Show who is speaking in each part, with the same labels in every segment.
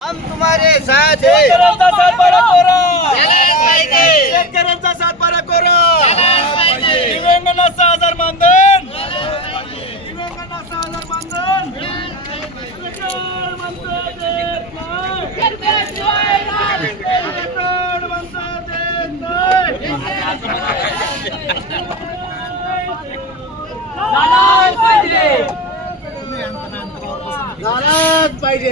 Speaker 1: हम तुम्हारे साथ है.
Speaker 2: शेतकऱ्यांचा सातबारा कोरा,
Speaker 1: झालाच पाहिजे.
Speaker 2: शेतकऱ्यांचा सातबारा कोरा,
Speaker 1: झालाच पाहिजे.
Speaker 2: दिव्यांगांना 6,000 मानधन, दिव्यांगांना 6,000 मानधन. सरकार म्हणतं देत नाही. सरकार म्हणतं देत नाही.
Speaker 3: झालाच पाहिजे.
Speaker 1: झालाच पाहिजे.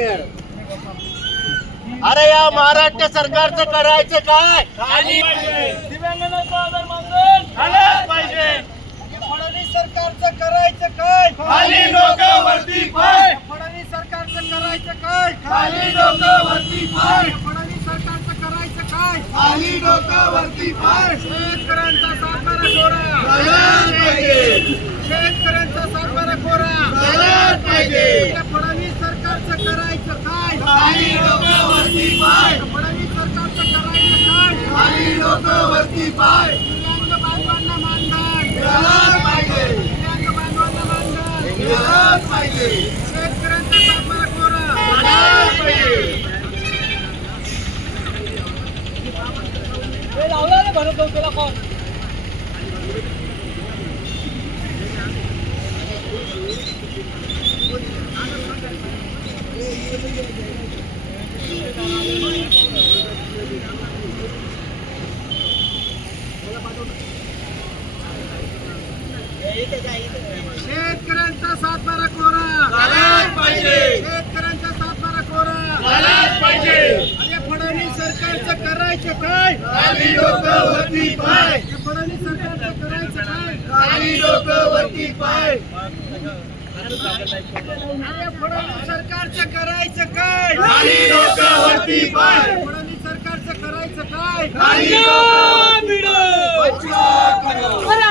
Speaker 1: अरे या महाराष्ट्र सरकारचं करायचं काय?
Speaker 2: दिव्यांगांना 6,000 मानधन झालंच पाहिजे.
Speaker 1: फडणवीस सरकारचं करायचं काय?
Speaker 2: खाली डोकं वरती पाय,
Speaker 1: फडणवीस सरकारचं करायचं काय?
Speaker 2: खाली डोकं वरती पाय,
Speaker 1: फडणवीस सरकारचं करायचं काय?
Speaker 2: खाली डोकं वरती पाय.
Speaker 1: शेतकऱ्यांचा सातबारा कोरा.
Speaker 2: झालाच पाहिजे.
Speaker 1: शेतकऱ्यांचा सातबारा कोरा.
Speaker 2: झालाच पाहिजे.
Speaker 1: या फडणवीस सरकारचं करायचं काय?
Speaker 2: खाली डोकं वरती पाय,
Speaker 1: फडणवीस सरकारचं करायचं काय?
Speaker 2: खाली डोकं वरती पाय.
Speaker 1: दिव्यांग बांधवांना मानधन.
Speaker 2: झालाच पाहिजे.
Speaker 1: दिव्यांग बांधवांना मानधन.
Speaker 2: झालाच पाहिजे.
Speaker 1: शेतकऱ्यांचा सातबारा कोरा.
Speaker 2: झालाच पाहिजे.
Speaker 3: लावला रे भरत जाऊ तुला कोण
Speaker 1: शेतकऱ्यांचा सातबारा कोरा.
Speaker 2: झालाच पाहिजे.
Speaker 1: शेतकऱ्यांचा सातबारा कोरा.
Speaker 2: झालाच पाहिजे.
Speaker 1: अरे फडणवीस सरकारचं करायचं काय?
Speaker 2: खाली डोकं वरती पाय,
Speaker 1: या फडणवीस सरकारचं करायचं काय?
Speaker 2: खाली डोकं वरती पाय.
Speaker 1: अरे फडणवीस सरकारचं करायचं काय?
Speaker 2: खाली डोकं वरती पाय,
Speaker 1: फडणवीस सरकारचं करायचं काय?
Speaker 2: खाली डोकं वरती पाय.
Speaker 3: अरे